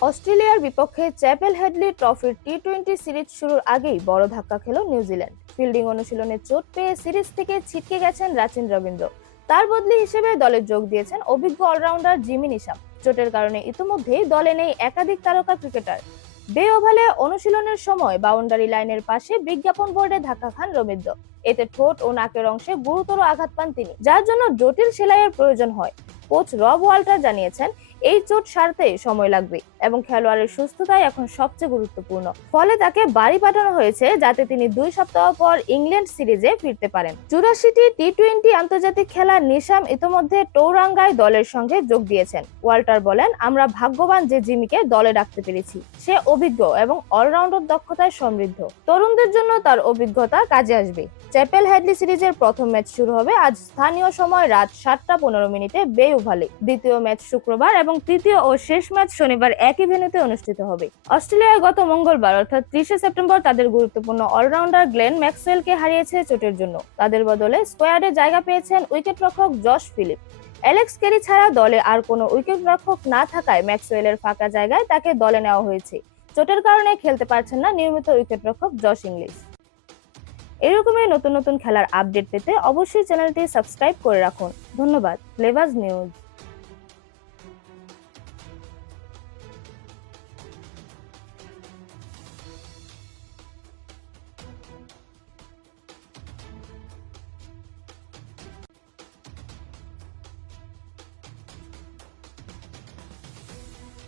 অস্ট্রেলিয়ার বিপক্ষে chapel Hadlee ট্রফির টি-20 সিরিজ শুরুর আগেই বড় ধাক্কা খেল নিউজিল্যান্ড। ফিল্ডিং অনুশীলনে চোট পেয়ে সিরিজ থেকে ছিটকে গেছেন রাচিন রবীন্দ্র। তার বদলি হিসেবে দলে যোগ দিয়েছেন অভিজ্ঞ অলরাউন্ডার জিমি নিশাম। চোটের কারণে ইতিমধ্যেই দলে নেই একাধিক তারকা ক্রিকেটার। বে ওভালে অনুশীলনের সময় বাউন্ডারি লাইনের পাশে বিজ্ঞাপন বোর্ডে ধাক্কা খান রবীন্দ্র। এতে ঠোঁট ও নাকের অংশে গুরুতর আঘাত পান তিনি, যার জন্য জটিল সেলাইয়ের প্রয়োজন হয়। কোচ রব ওয়াল্টার জানিয়েছেন, এই চোট সারতে সময় লাগবে এবং খেলোয়াড়ের সুস্থতাই এখন সবচেয়ে গুরুত্বপূর্ণ। ফলে তাকে বাড়ি পাঠানো হয়েছে যাতে তিনি 2 সপ্তাহ পর ইংল্যান্ড সিরিজে ফিরতে পারেন। 84টি টি-20 আন্তর্জাতিক খেলা নিশাম ইতিমধ্যে টৌরাঙ্গায় দলের সঙ্গে যোগ দিয়েছেন। ওয়াল্টার বলেন, আমরা ভাগ্যবান যে জিমিকে দলে রাখতে পেরেছি। সে অভিজ্ঞ এবং অলরাউন্ডার দক্ষতায় সমৃদ্ধ। তরুণদের জন্য তার অভিজ্ঞতা কাজে আসবে। চ্যাপেল হেডলি সিরিজের প্রথম ম্যাচ শুরু হবে আজ স্থানীয় সময় রাত 7:15 বে ওভালে। দ্বিতীয় ম্যাচ শুক্রবার এবং তৃতীয় ও শেষ ম্যাচ শনিবার একই ভেন্যুতে অনুষ্ঠিত হবে। অস্ট্রেলিয়া গত মঙ্গলবার অর্থাৎ 30 সেপ্টেম্বর তাদের গুরুত্বপূর্ণ অলরাউন্ডার গ্লেন ম্যাক্সওয়েলকে হারিয়েছে চোটের জন্য। তাদের বদলে স্কোয়াডে জায়গা পেয়েছেন উইকেটরক্ষক জশ ফিলিপ। অ্যালেক্স কেরি ছাড়া দলে আর কোনো উইকেটরক্ষক না থাকায় ম্যাক্সওয়েলের ফাঁকা জায়গায় তাকে দলে নেওয়া হয়েছে। চোটের কারণে খেলতে পারছেন না নিয়মিত উইকেটরক্ষক জশ ইংলিশ। এরকমই নতুন নতুন খেলার আপডেট পেতে অবশ্যই চ্যানেলটি সাবস্ক্রাইব করে রাখুন। ধন্যবাদ। Flavours news.